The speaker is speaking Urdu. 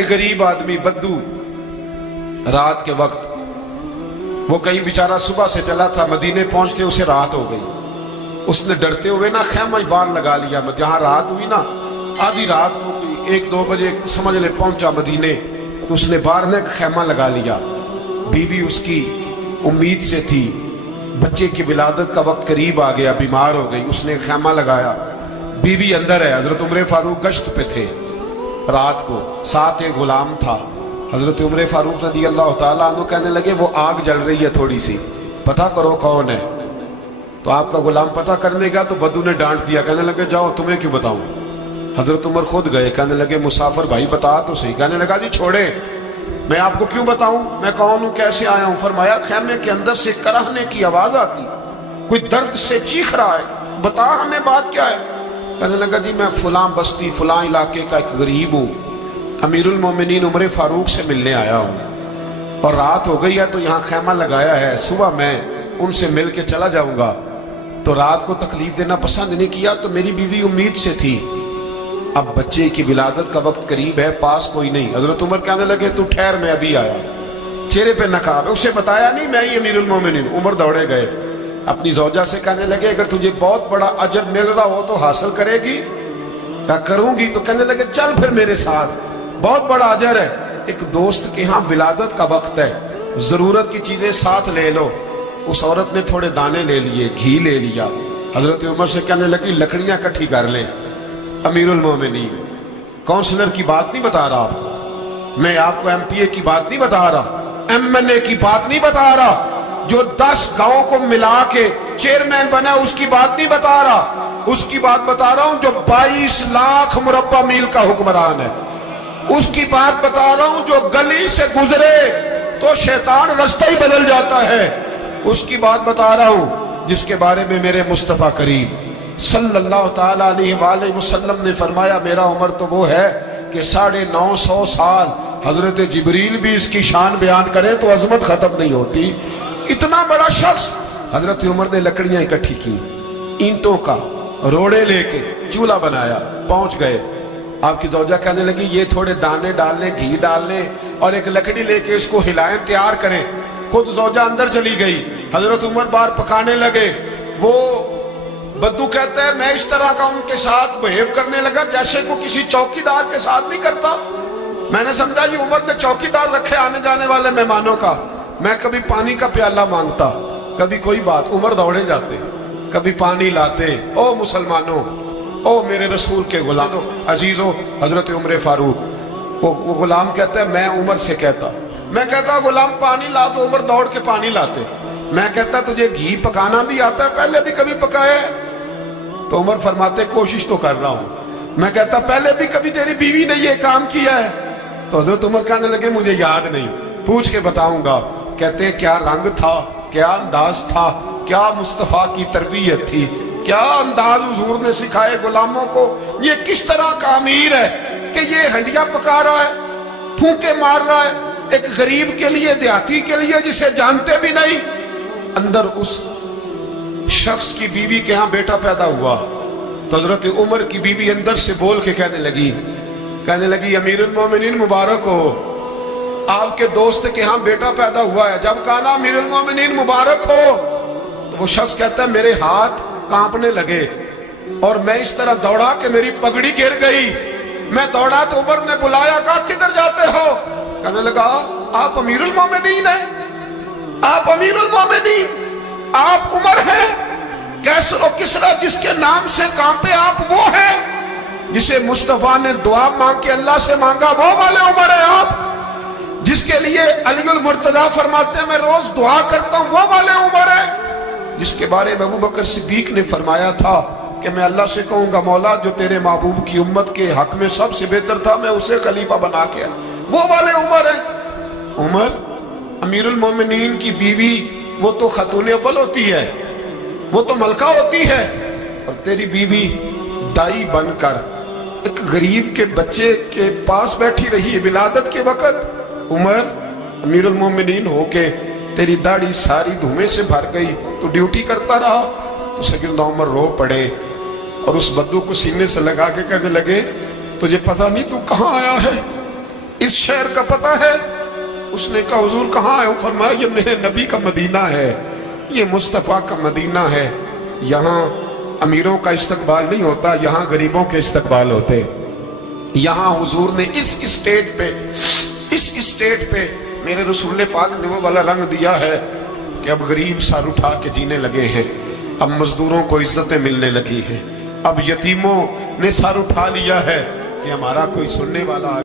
ایک غریب آدمی بدو رات کے وقت وہ کہیں بیچارہ صبح سے چلا تھا، مدینے پہنچتے اسے رات ہو گئی. اس نے ڈرتے ہوئے نا خیمہ باہر لگا لیا. جہاں رات ہوئی نا آدھی رات ہو گئی، 1-2 بجے سمجھ لے پہنچا مدینے، تو اس نے باہر نے خیمہ لگا لیا. بیوی اس کی امید سے تھی، بچے کی ولادت کا وقت قریب آ گیا، بیمار ہو گئی. اس نے خیمہ لگایا، بیوی اندر ہے. حضرت عمر فاروق گشت پہ تھے رات کو، ساتھ ایک غلام تھا. حضرت عمر فاروق رضی اللہ تعالیٰ عنہ کہنے لگے وہ آگ جل رہی ہے تھوڑی سی، پتہ کرو کون ہے. تو آپ کا غلام پتہ کرنے گیا تو بدو نے ڈانٹ دیا، کہنے لگے جاؤ تمہیں کیوں بتاؤں. حضرت عمر خود گئے، کہنے لگے مسافر بھائی بتا تو صحیح. کہنے لگا جی چھوڑے، میں آپ کو کیوں بتاؤں، میں کون ہوں، کیسے آیا ہوں. فرمایا خیمے کے اندر سے کرہنے کی آواز آتی، کوئی درد سے چیخ رہا ہے، بتا ہمیں بات کیا ہے. کہنے لگا جی میں فلاں بستی فلاں علاقے کا ایک غریب ہوں، امیر المومنین عمر فاروق سے ملنے آیا ہوں، اور رات ہو گئی ہے تو یہاں خیمہ لگایا ہے، صبح میں ان سے مل کے چلا جاؤں گا. تو رات کو تکلیف دینا پسند نہیں کیا، تو میری بیوی امید سے تھی، اب بچے کی ولادت کا وقت قریب ہے، پاس کوئی نہیں. حضرت عمر کہنے لگے تو ٹھہر میں ابھی آیا. چہرے پہ نقاب ہے، اسے بتایا نہیں میں ہی امیر المومنین. عمر دوڑے گئے، اپنی زوجہ سے کہنے لگے اگر تجھے بہت بڑا اجر مل رہا ہو تو حاصل کرے گی. کہا کروں گی. تو کہنے لگے چل پھر میرے ساتھ، بہت بڑا اجر ہے. ایک دوست کے ہاں ولادت کا وقت ہے، ضرورت کی چیزیں ساتھ لے لو. اس عورت نے تھوڑے دانے لے لیے، گھی لے لیا. حضرت عمر سے کہنے لگی لکڑیاں اکٹھی کر لیں. امیر المومنین کونسلر کی بات نہیں بتا رہا آپ کو، میں آپ کو ایم پی اے کی بات نہیں بتا رہا، ایم این اے کی بات نہیں بتا رہا، جو 10 گاؤں کو ملا کے چیئرمین بنا اس کی بات نہیں بتا رہا، اس کی بات بتا رہا ہوں جو 22 لاکھ مربع میل کا حکمران ہے. اس کی بات بتا رہا ہوں جو گلی سے گزرے تو شیطان رستہ ہی بدل جاتا ہے. اس کی بات بتا رہا ہوں جس کے بارے میں میرے مصطفیٰ کریم صلی اللہ تعالیٰ علیہ وآلہ وسلم نے فرمایا میرا عمر تو وہ ہے کہ 950 سال حضرت جبریل بھی اس کی شان بیان کرے تو عظمت ختم نہیں ہوتی. اتنا بڑا شخص. حضرت عمر نے لکڑیاں اکٹھی کی، اینٹوں کا روڑے لے کے چولہا بنایا، پہنچ گئے. آپ کی زوجہ کہنے لگی یہ تھوڑے دانے ڈالنے، گھی ڈالنے اور ایک لکڑی لے کے اس کو ہلائیں، تیار کریں. خود زوجہ اندر چلی گئی. حضرت عمر باہر پکانے لگے. وہ بدو کہتا ہے میں اس طرح کا ان کے ساتھ بہیو کرنے لگا جیسے کو کسی چوکیدار کے ساتھ نہیں کرتا. میں نے سمجھا جی عمر نے چوکیدار رکھے آنے جانے والے مہمانوں کا. میں کبھی پانی کا پیالہ مانگتا، کبھی کوئی بات، عمر دوڑے جاتے، کبھی پانی لاتے. او مسلمانوں، او میرے رسول کے غلاموں عزیزوں، حضرت عمر فاروق وہ غلام کہتا ہے میں عمر سے کہتا، میں کہتا غلام پانی لا تو عمر دوڑ کے پانی لاتے. میں کہتا تجھے گھی پکانا بھی آتا ہے، پہلے بھی کبھی پکایا ہے؟ تو عمر فرماتے کوشش تو کر رہا ہوں. میں کہتا پہلے بھی کبھی تیری بیوی نے یہ کام کیا ہے؟ تو حضرت عمر کہنے لگے مجھے یاد نہیں، پوچھ کے بتاؤں گا. کہتے ہیں کیا رنگ تھا، کیا انداز تھا، کیا مصطفیٰ کی تربیت تھی، کیا انداز حضور نے سکھائے غلاموں کو. یہ کس طرح کا امیر ہے کہ یہ ہنڈیاں پکا رہا ہے، پھونکے مار رہا ہے ایک غریب کے لیے، دیہاتی کے لیے جسے جانتے بھی نہیں. اندر اس شخص کی بیوی کے ہاں بیٹا پیدا ہوا تو حضرت عمر کی بیوی اندر سے بول کے کہنے لگی امیر المومنین مبارک ہو، آپ کے دوست کے ہاں بیٹا پیدا ہوا ہے. جب کہا نا امیر المومنین مبارک ہو تو وہ شخص کہتا ہے میرے ہاتھ کانپنے لگے اور میں اس طرح دوڑا کہ میری پگڑی گر گئی. میں دوڑا تو عمر نے بلایا، کہا کدھر جاتے ہو؟ کہنے لگا آپ امیر المومنین ہیں، آپ امیر المومنین، آپ عمر ہیں. کیسر و کسرا جس کے نام سے کانپے آپ وہ ہیں، جسے مصطفیٰ نے دعا مانگ کے اللہ سے مانگا وہ والے عمر ہیں آپ، جس کے لیے علی المرتضیٰ فرماتے ہیں میں روز دعا کرتا ہوں وہ والے عمر ہیں، جس کے بارے میں ابو بکر صدیق نے فرمایا تھا کہ میں اللہ سے کہوں گا مولا جو تیرے محبوب کی امت کے حق میں سب سے بہتر تھا میں اسے خلیفہ بنا کے وہ والے عمر ہیں. عمر امیر المومنین کی بیوی وہ تو خاتون اول ہوتی ہے، وہ تو ملکہ ہوتی ہے، اور تیری بیوی دائی بن کر ایک غریب کے بچے کے پاس بیٹھی رہی ہے ولادت کے وقت. عمر امیر المومنین ہو کے تیری داڑھی ساری دھومے سے بھر گئی تو ڈیوٹی کرتا رہا. تو سیدنا عمر رو پڑے اور اس بدو کو سینے سے لگا کے کہنے لگے تجھے پتہ نہیں تو کہاں آیا ہے؟ اس شہر کا پتہ ہے؟ اس نے کہا حضور کہاں ہے؟ فرمایا یہ میرے نبی کا مدینہ ہے، یہ مصطفیٰ کا مدینہ ہے، یہاں امیروں کا استقبال نہیں ہوتا، یہاں غریبوں کے استقبال ہوتے۔ یہاں حضور نے اس اسٹیٹ پہ میرے رسول پاک نے وہ والا رنگ دیا ہے کہ اب غریب سر اٹھا کے جینے لگے ہیں، اب مزدوروں کو عزتیں ملنے لگی ہیں، اب یتیموں نے سر اٹھا لیا ہے کہ ہمارا کوئی سننے والا